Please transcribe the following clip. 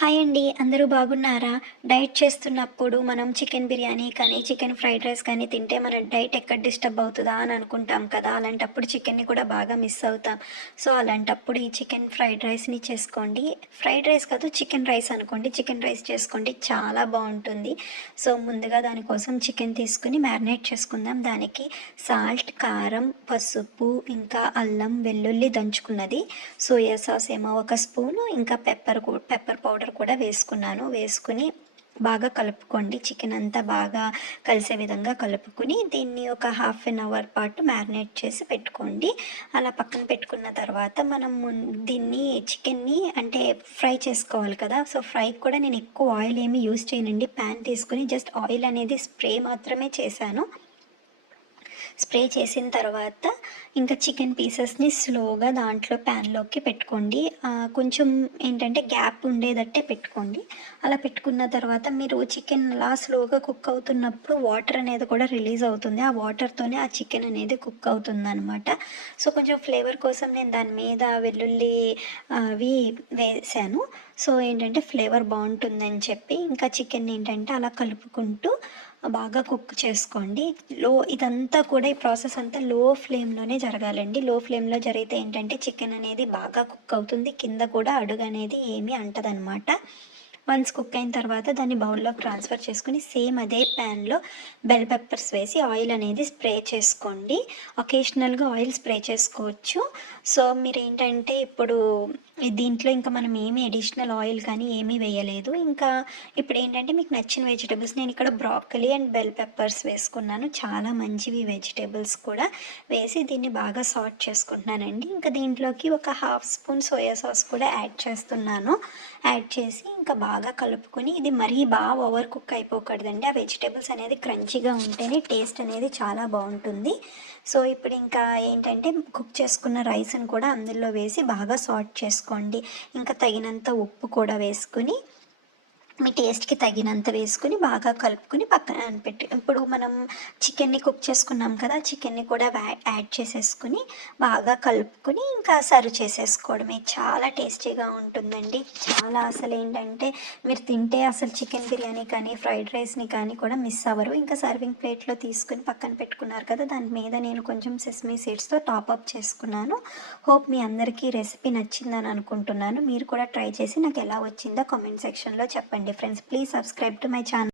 Hi అండి అందరూ బాగున్నారా? డైట్ చేస్తున్నప్పుడు మనం చికెన్ బిర్యానీ కానీ చికెన్ ఫ్రైడ్ రైస్ కానీ తింటే మన డైట్ ఎక్కడ డిస్టర్బ్ అవుతుందా అని అనుకుంటాం కదా? అలాంటప్పుడు చికెన్ని కూడా బాగా మిస్ అవుతాం. సో అలాంటప్పుడు ఈ చికెన్ ఫ్రైడ్ రైస్ని చేసుకోండి. ఫ్రైడ్ రైస్ కాదు చికెన్ రైస్ అనుకోండి. చికెన్ రైస్ చేసుకోండి చాలా బాగుంటుంది. సో ముందుగా దానికోసం చికెన్ తీసుకుని మ్యారినేట్ చేసుకుందాం. దానికి సాల్ట్ కారం పసుపు ఇంకా అల్లం వెల్లుల్లి దంచుకున్నది. సోయా సాస్ ఏమో ఒక స్పూను ఇంకా పెప్పర్ పెప్పర్ పౌడర్ కూడా వేసుకున్నాను. వేసుకుని బాగా కలుపుకోండి. చికెన్ అంతా బాగా కలిసే విధంగా కలుపుకుని దీన్ని ఒక హాఫ్ అన్ అవర్ పాటు మ్యారినేట్ చేసి పెట్టుకోండి. అలా పక్కన పెట్టుకున్న తర్వాత మనం దీన్ని చికెన్ని అంటే ఫ్రై చేసుకోవాలి కదా. సో ఫ్రై కూడా నేను ఎక్కువ ఆయిల్ ఏమి యూజ్ చేయనండి. ప్యాన్ తీసుకుని జస్ట్ ఆయిల్ అనేది స్ప్రే మాత్రమే చేశాను. స్ప్రే చేసిన తర్వాత ఇంకా చికెన్ పీసెస్ని స్లోగా దాంట్లో ప్యాన్లోకి పెట్టుకోండి. కొంచెం ఏంటంటే గ్యాప్ ఉండేదట్టే పెట్టుకోండి. అలా పెట్టుకున్న తర్వాత మీరు చికెన్ అలా స్లోగా కుక్ అవుతున్నప్పుడు వాటర్ అనేది కూడా రిలీజ్ అవుతుంది. ఆ వాటర్తోనే ఆ చికెన్ అనేది కుక్ అవుతుంది అనమాట సో కొంచెం ఫ్లేవర్ కోసం నేను దాని మీద వెల్లుల్లి అవి వేసాను. సో ఏంటంటే ఫ్లేవర్ బాగుంటుందని చెప్పి ఇంకా చికెన్ ఏంటంటే అలా కలుపుకుంటూ బాగా కుక్ చేసుకోండి. లో ఇదంతా కూడా ఈ ప్రాసెస్ అంతా లో ఫ్లేమ్లోనే జరగాలండి. లో ఫ్లేమ్లో జరిగితే ఏంటంటే చికెన్ అనేది బాగా కుక్ అవుతుంది. కింద కూడా అడుగు అనేది ఏమీ అంటదనమాట వన్స్ కుక్ అయిన తర్వాత దాన్ని బౌల్లోకి ట్రాన్స్ఫర్ చేసుకుని సేమ్ అదే ప్యాన్లో బెల్ పెప్పర్స్ వేసి ఆయిల్ అనేది స్ప్రే చేసుకోండి. ఒకేషనల్గా ఆయిల్ స్ప్రే చేసుకోవచ్చు. సో మీరు ఏంటంటే ఇప్పుడు దీంట్లో ఇంకా మనం ఏమీ అడిషనల్ ఆయిల్ కానీ ఏమీ వేయలేదు. ఇంకా ఇప్పుడు ఏంటంటే మీకు నచ్చిన వెజిటేబుల్స్ నేను ఇక్కడ బ్రాకలీ అండ్ బెల్ పెప్పర్స్ వేసుకున్నాను. చాలా మంచివి వెజిటేబుల్స్ కూడా. వేసి దీన్ని బాగా సార్ట్ చేసుకుంటున్నానండి. ఇంకా దీంట్లోకి ఒక హాఫ్ స్పూన్ సోయా సాస్ కూడా యాడ్ చేస్తున్నాను. యాడ్ చేసి ఇంకా బాగా బాగా కలుపుకొని ఇది మరీ బాగా ఓవర్ కుక్ అయిపోకూడదండి. ఆ వెజిటేబుల్స్ అనేది క్రంచీగా ఉంటేనే టేస్ట్ అనేది చాలా బాగుంటుంది. సో ఇప్పుడు ఇంకా ఏంటంటే కుక్ చేసుకున్న రైస్ని కూడా అందులో వేసి బాగా సార్ట్ చేసుకోండి. ఇంకా తగినంత ఉప్పు కూడా వేసుకుని మీ టేస్ట్కి తగినంత వేసుకుని బాగా కలుపుకుని పక్కన పెట్టి ఇప్పుడు మనం చికెన్ని కుక్ చేసుకున్నాం కదా చికెన్ని కూడా యాడ్ చేసేసుకుని బాగా కలుపుకుని ఇంకా సర్వ్ చేసేసుకోవడమే. చాలా టేస్టీగా ఉంటుందండి. చాలా అసలు ఏంటంటే మీరు తింటే అసలు చికెన్ బిర్యానీ కానీ ఫ్రైడ్ రైస్ని కానీ కూడా మిస్ అవ్వరు. ఇంకా సర్వింగ్ ప్లేట్లో తీసుకుని పక్కన పెట్టుకున్నారు కదా దాని మీద నేను కొంచెం సెస్మీ సీడ్స్తో టాప్అప్ చేసుకున్నాను. హోప్ మీ అందరికీ రెసిపీ నచ్చిందని అనుకుంటున్నాను. మీరు కూడా ట్రై చేసి నాకు ఎలా వచ్చిందో కామెంట్ సెక్షన్లో చెప్పండి. difference. Please subscribe to my channel.